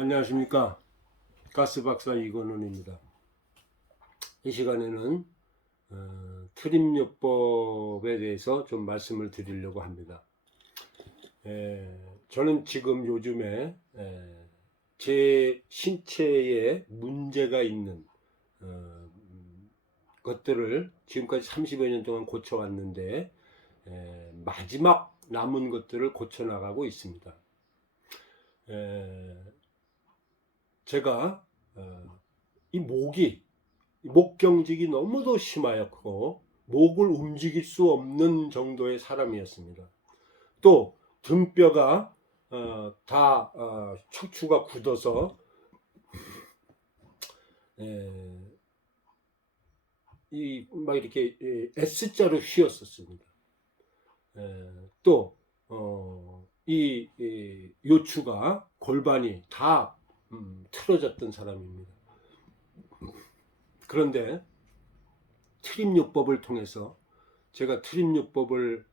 안녕하십니까. 가스박사 이건훈입니다. 이 시간에는 트림요법에 대해서 좀 말씀을 드리려고 합니다. 저는 지금 요즘에 제 신체에 문제가 있는 것들을 지금까지 30여 년 동안 고쳐왔는데 마지막 남은 것들을 고쳐나가고 있습니다. 제가 이 목경직이 너무도 심하였고 목을 움직일 수 없는 정도의 사람이었습니다. 또 등뼈가 다 척추가 굳어서 막 이렇게 S자로 휘었었습니다. 또 이 요추가 골반이 다 틀어졌던 사람입니다. 그런데 트림요법을 통해서 제가 트림요법을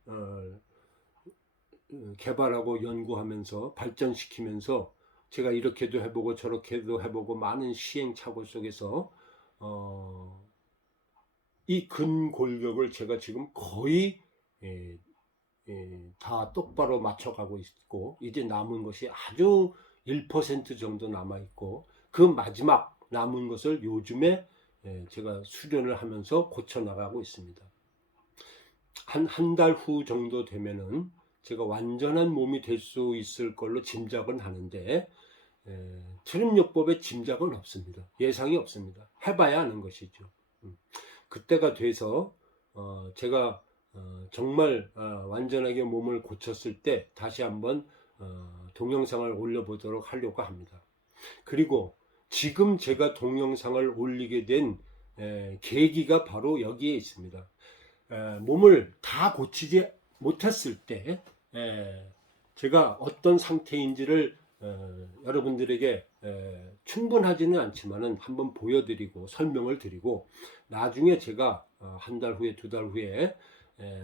개발하고 연구하면서 발전시키면서 제가 이렇게도 해보고 저렇게도 해보고 많은 시행착오 속에서 이 근골격을 제가 지금 거의 다 똑바로 맞춰가고 있고, 이제 남은 것이 아주 1% 정도 남아있고, 그 마지막 남은 것을 요즘에 제가 수련을 하면서 고쳐나가고 있습니다. 한 달 후 정도 되면은 제가 완전한 몸이 될 수 있을 걸로 짐작은 하는데, 트림요법에 짐작은 없습니다. 예상이 없습니다. 해봐야 하는 것이죠. 그때가 돼서 제가 정말 완전하게 몸을 고쳤을 때 다시 한번 동영상을 올려보도록 하려고 합니다. 그리고 지금 제가 동영상을 올리게 된 계기가 바로 여기에 있습니다. 몸을 다 고치지 못했을 때 제가 어떤 상태인지를 여러분들에게 충분하지는 않지만은 한번 보여드리고 설명을 드리고, 나중에 제가 한 달 후에 두 달 후에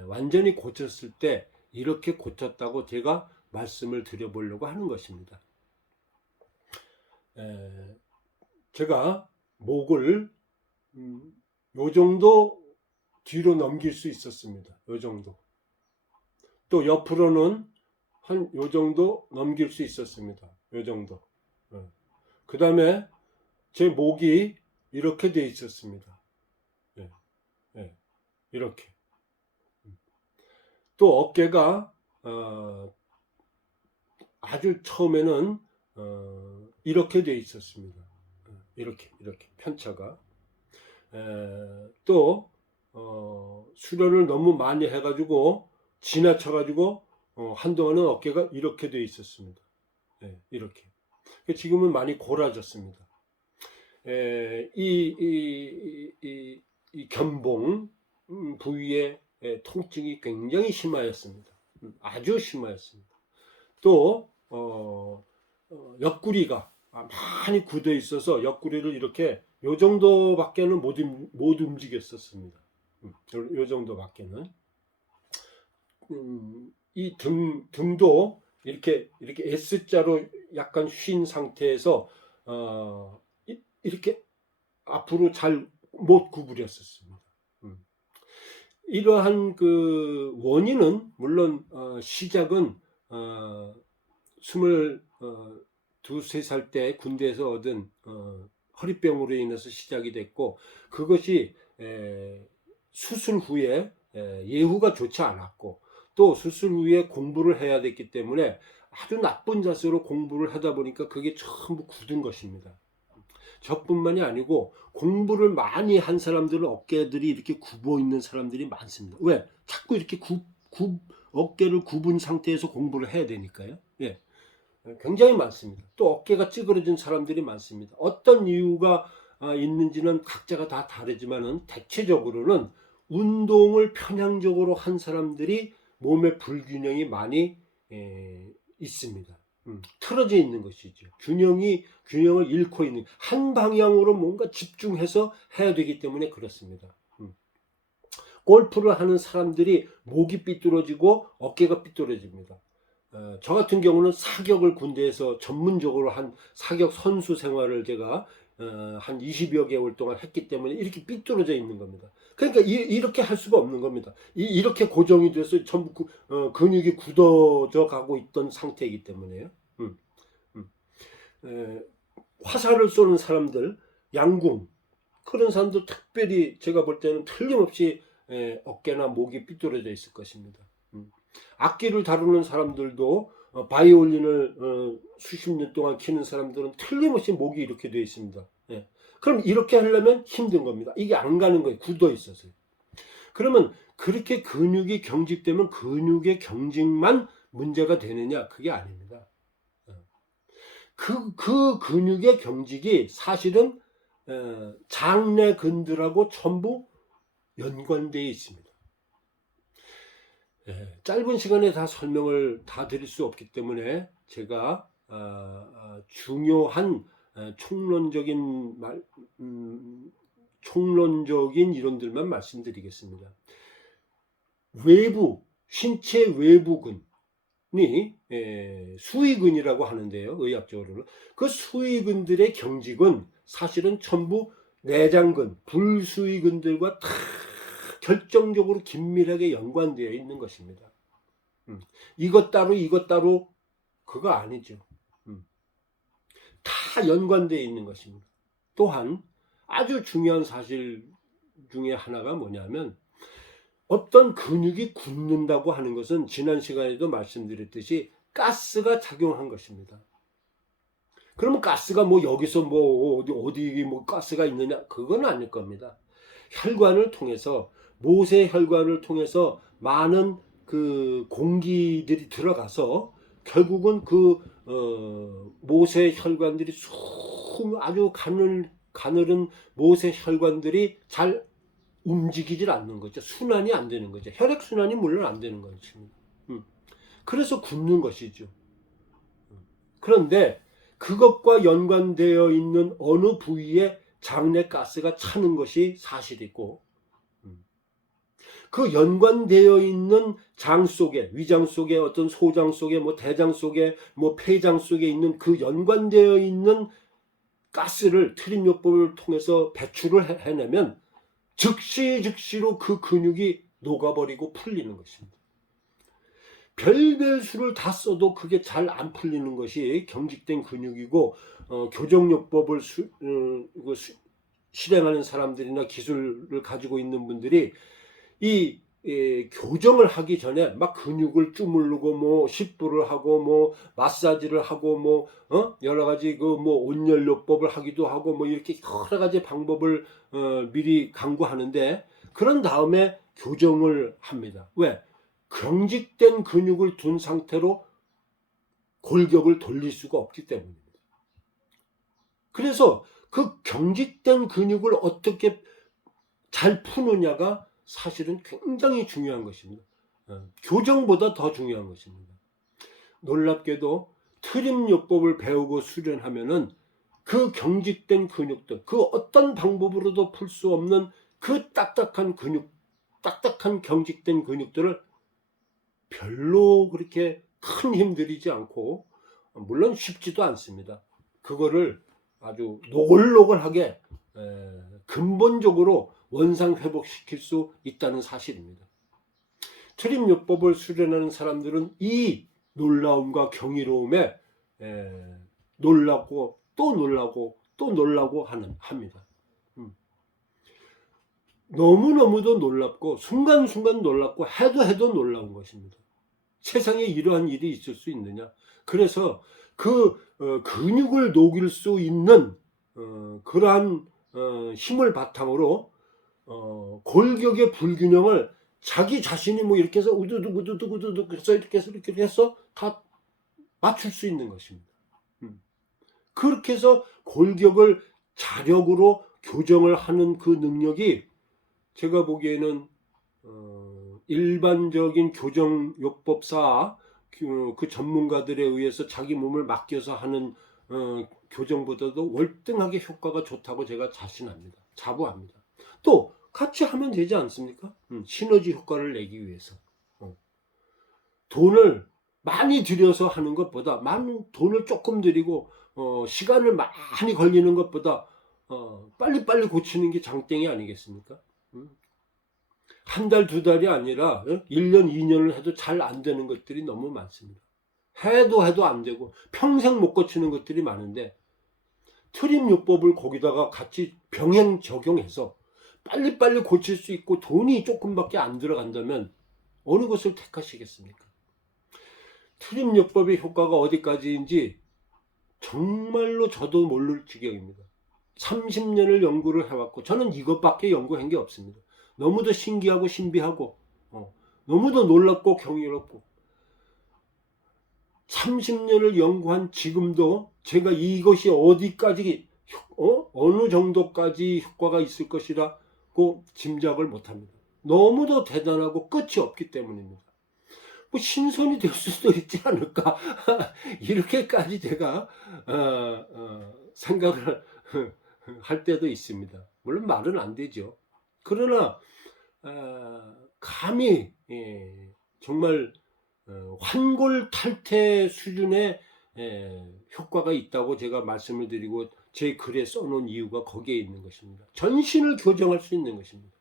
완전히 고쳤을 때 이렇게 고쳤다고 제가 말씀을 드려보려고 하는 것입니다. 제가 목을 요 정도 뒤로 넘길 수 있었습니다. 요 정도. 또 옆으로는 한 요 정도 넘길 수 있었습니다. 요 정도. 그 다음에 제 목이 이렇게 돼 있었습니다. 이렇게. 또 어깨가 아주 처음에는 이렇게 돼 있었습니다. 이렇게 편차가. 또 수련을 너무 많이 해가지고 지나쳐가지고 한동안은 어깨가 이렇게 돼 있었습니다. 이렇게. 지금은 많이 골아졌습니다. 이 견봉 부위의 통증이 굉장히 심하였습니다. 아주 심하였습니다. 또 옆구리가 많이 굳어 있어서 옆구리를 이렇게 요 정도밖에는 못 움직였었습니다. 요 정도밖에는. 이 등도 이렇게 S자로 약간 쉰 상태에서 이렇게 앞으로 잘 못 구부렸었습니다. 이러한 그 원인은 물론 시작은 22~23살 때 군대에서 얻은 허리병으로 인해서 시작이 됐고, 그것이 수술 후에 예후가 좋지 않았고, 또 수술 후에 공부를 해야 됐기 때문에 아주 나쁜 자세로 공부를 하다 보니까 그게 전부 굳은 것입니다. 저뿐만이 아니고 공부를 많이 한 사람들은 어깨들이 이렇게 굽어 있는 사람들이 많습니다. 왜? 자꾸 이렇게 어깨를 굽은 상태에서 공부를 해야 되니까요. 굉장히 많습니다. 또 어깨가 찌그러진 사람들이 많습니다. 어떤 이유가 있는지는 각자가 다 다르지만은 대체적으로는 운동을 편향적으로 한 사람들이 몸의 불균형이 많이 있습니다. 틀어져 있는 것이죠. 균형을 잃고 있는, 한 방향으로 뭔가 집중해서 해야 되기 때문에 그렇습니다. 골프를 하는 사람들이 목이 삐뚤어지고 어깨가 삐뚤어집니다. 저 같은 경우는 사격을 군대에서 전문적으로 한 사격 선수 생활을 제가 한 20여 개월 동안 했기 때문에 이렇게 삐뚤어져 있는 겁니다. 그러니까 이렇게 할 수가 없는 겁니다. 이렇게 고정이 돼서 전부 근육이 굳어져 가고 있던 상태이기 때문에요. 화살을 쏘는 사람들, 양궁, 그런 사람도 특별히 제가 볼 때는 틀림없이 어깨나 목이 삐뚤어져 있을 것입니다. 악기를 다루는 사람들도 바이올린을 수십 년 동안 키는 사람들은 틀림없이 목이 이렇게 되어 있습니다. 그럼 이렇게 하려면 힘든 겁니다. 이게 안 가는 거예요. 굳어 있어서요. 그러면 그렇게 근육이 경직되면 근육의 경직만 문제가 되느냐? 그게 아닙니다. 그 근육의 경직이 사실은 장내근들하고 전부 연관되어 있습니다. 짧은 시간에 다 설명을 다 드릴 수 없기 때문에 제가 중요한 총론적인 이론들만 말씀드리겠습니다. 외부, 신체 외부근이 수위근이라고 하는데요. 의학적으로는. 그 수위근들의 경직은 사실은 전부 내장근, 불수위근들과 다 결정적으로 긴밀하게 연관되어 있는 것입니다. 이것 따로 그거 아니죠. 다 연관되어 있는 것입니다. 또한 아주 중요한 사실 중에 하나가 뭐냐면 어떤 근육이 굳는다고 하는 것은 지난 시간에도 말씀드렸듯이 가스가 작용한 것입니다. 그러면 가스가 뭐 여기서 뭐 어디 뭐 가스가 있느냐? 그건 아닐 겁니다. 혈관을 통해서 모세혈관을 통해서 많은 그 공기들이 들어가서 결국은 그 모세혈관들이 아주 가늘은 모세혈관들이 잘 움직이질 않는 거죠. 순환이 안 되는 거죠. 혈액순환이 물론 안 되는 것입니다. 그래서 굳는 것이죠. 그런데 그것과 연관되어 있는 어느 부위에 장내 가스가 차는 것이 사실이고, 그 연관되어 있는 장 속에, 위장 속에, 어떤 소장 속에, 뭐 대장 속에, 뭐 폐장 속에 있는 그 연관되어 있는 가스를 트림요법을 통해서 배출을 해내면 즉시로 그 근육이 녹아버리고 풀리는 것입니다. 별별 수를 다 써도 그게 잘 안 풀리는 것이 경직된 근육이고, 교정요법을 실행하는 사람들이나 기술을 가지고 있는 분들이 이 교정을 하기 전에 막 근육을 주물르고 뭐 십부를 하고 뭐 마사지를 하고 뭐 여러 가지 그 뭐 온열요법을 하기도 하고 뭐 이렇게 여러 가지 방법을 미리 강구하는데, 그런 다음에 교정을 합니다. 왜? 경직된 근육을 둔 상태로 골격을 돌릴 수가 없기 때문입니다. 그래서 그 경직된 근육을 어떻게 잘 푸느냐가 사실은 굉장히 중요한 것입니다. 교정보다 더 중요한 것입니다. 놀랍게도 트림요법을 배우고 수련하면은 그 경직된 근육들, 그 어떤 방법으로도 풀 수 없는 그 딱딱한 경직된 근육들을 별로 그렇게 큰 힘 들이지 않고, 물론 쉽지도 않습니다. 그거를 아주 노골노골하게 근본적으로 원상 회복시킬 수 있다는 사실입니다. 트림요법을 수련하는 사람들은 이 놀라움과 경이로움에 놀라고 또 놀라고 또 놀라고 합니다. 너무너무도 놀랍고 순간순간 놀랍고 해도 놀라운 것입니다. 세상에 이러한 일이 있을 수 있느냐. 그래서 그 근육을 녹일 수 있는 그러한 힘을 바탕으로 골격의 불균형을 자기 자신이 뭐 이렇게 해서 우두둑 해서 이렇게 해서 다 맞출 수 있는 것입니다. 그렇게 해서 골격을 자력으로 교정을 하는 그 능력이 제가 보기에는 일반적인 교정요법사 그 전문가들에 의해서 자기 몸을 맡겨서 하는 교정보다도 월등하게 효과가 좋다고 제가 자부합니다. 또 같이 하면 되지 않습니까? 시너지 효과를 내기 위해서 돈을 많이 들여서 하는 것보다, 많은 돈을 조금 들이고 시간을 많이 걸리는 것보다 빨리빨리 고치는 게 장땡이 아니겠습니까? 한 달, 두 달이 아니라 1년, 2년을 해도 잘 안 되는 것들이 너무 많습니다. 해도 안 되고 평생 못 고치는 것들이 많은데, 트림요법을 거기다가 같이 병행 적용해서 빨리빨리 고칠 수 있고 돈이 조금밖에 안 들어간다면 어느 것을 택하시겠습니까? 트림요법의 효과가 어디까지인지 정말로 저도 모를 지경입니다. 30년을 연구를 해왔고 저는 이것밖에 연구한 게 없습니다. 너무도 신기하고 신비하고 너무도 놀랍고 경이롭고, 30년을 연구한 지금도 제가 이것이 어디까지 어느 정도까지 효과가 있을 것이라고 짐작을 못합니다. 너무도 대단하고 끝이 없기 때문입니다. 뭐 신선이 될 수도 있지 않을까 이렇게까지 제가 생각을 할 때도 있습니다. 물론 말은 안 되죠. 그러나 감히 정말 환골탈태 수준의 효과가 있다고 제가 말씀을 드리고 제 글에 써놓은 이유가 거기에 있는 것입니다. 전신을 교정할 수 있는 것입니다.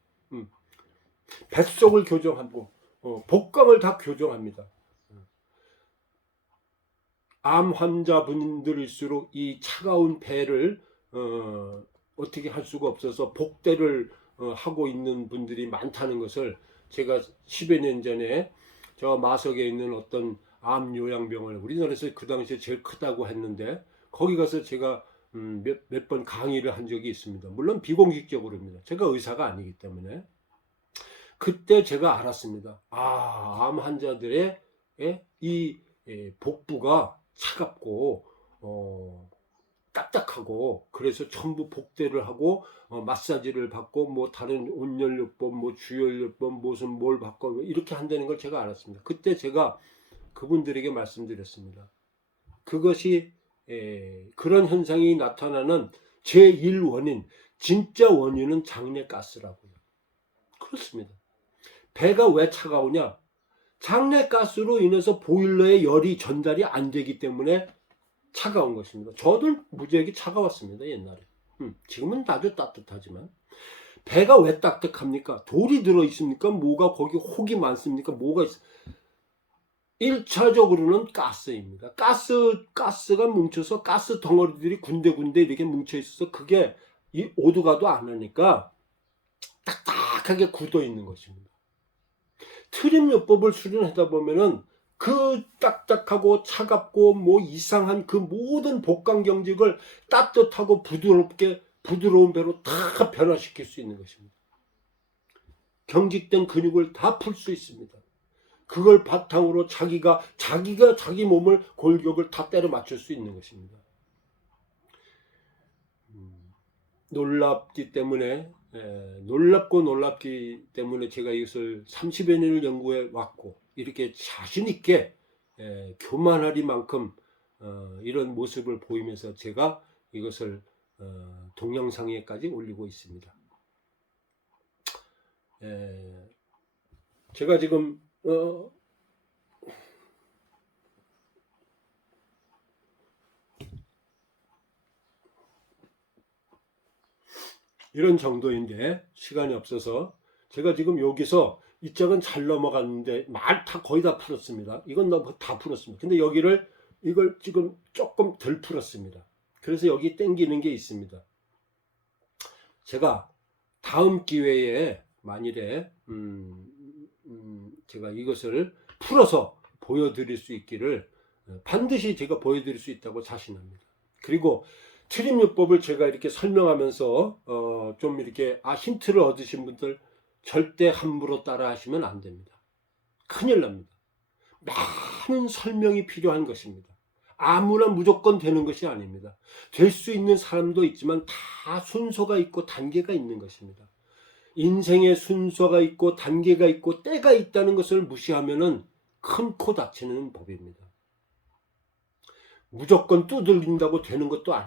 뱃속을 교정하고 복강을 다 교정합니다. 암 환자분들일수록 이 차가운 배를 어떻게 할 수가 없어서 복대를 하고 있는 분들이 많다는 것을 제가 10여 년 전에 저 마석에 있는 어떤 암 요양병원을, 우리나라에서 그 당시에 제일 크다고 했는데 거기 가서 제가 몇 번 강의를 한 적이 있습니다. 물론 비공식적으로입니다. 제가 의사가 아니기 때문에. 그때 제가 알았습니다. 암 환자들의 이 복부가 차갑고 딱딱하고, 그래서 전부 복대를 하고 마사지를 받고 뭐 다른 온열요법, 뭐 주열요법, 무슨 뭘 받고 이렇게 한다는 걸 제가 알았습니다. 그때 제가 그분들에게 말씀드렸습니다. 그것이 그런 현상이 나타나는 제1원인, 진짜 원인은 장내가스라고요. 그렇습니다. 배가 왜 차가우냐? 장내가스로 인해서 보일러에 열이 전달이 안 되기 때문에 차가운 것입니다. 저도 무지하게 차가웠습니다, 옛날에. 지금은 아주 따뜻하지만. 배가 왜 딱딱합니까? 돌이 들어있습니까? 뭐가 거기 혹이 많습니까? 뭐가 있어? 1차적으로는 가스입니다. 가스가 뭉쳐서 가스 덩어리들이 군데군데 이렇게 뭉쳐 있어서 그게 오도가도 안 하니까 딱딱하게 굳어 있는 것입니다. 트림요법을 수련하다 보면은 그 딱딱하고 차갑고 뭐 이상한 그 모든 복강 경직을 따뜻하고 부드러운 배로 다 변화시킬 수 있는 것입니다. 경직된 근육을 다 풀 수 있습니다. 그걸 바탕으로 자기가 자기 몸을 골격을 다 때려 맞출 수 있는 것입니다. 놀랍기 때문에 제가 이것을 30여 년을 연구해 왔고, 이렇게 자신 있게 교만하리만큼 이런 모습을 보이면서 제가 이것을 동영상에까지 올리고 있습니다. 제가 지금 이런 정도인데 시간이 없어서 제가 지금 여기서 이 짝은 잘 넘어갔는데 말 다 거의 다 풀었습니다. 이건 다 풀었습니다. 근데 이걸 지금 조금 덜 풀었습니다. 그래서 여기 땡기는 게 있습니다. 제가 다음 기회에 만일에 제가 이것을 풀어서 보여드릴 수 있기를 반드시 제가 보여드릴 수 있다고 자신합니다. 그리고 트림요법을 제가 이렇게 설명하면서 좀 이렇게 힌트를 얻으신 분들 절대 함부로 따라 하시면 안 됩니다. 큰일 납니다. 많은 설명이 필요한 것입니다. 아무나 무조건 되는 것이 아닙니다. 될 수 있는 사람도 있지만 다 순서가 있고 단계가 있는 것입니다. 인생에 순서가 있고 단계가 있고 때가 있다는 것을 무시하면은 큰 코 다치는 법입니다. 무조건 두들긴다고 되는 것도 아닙니다.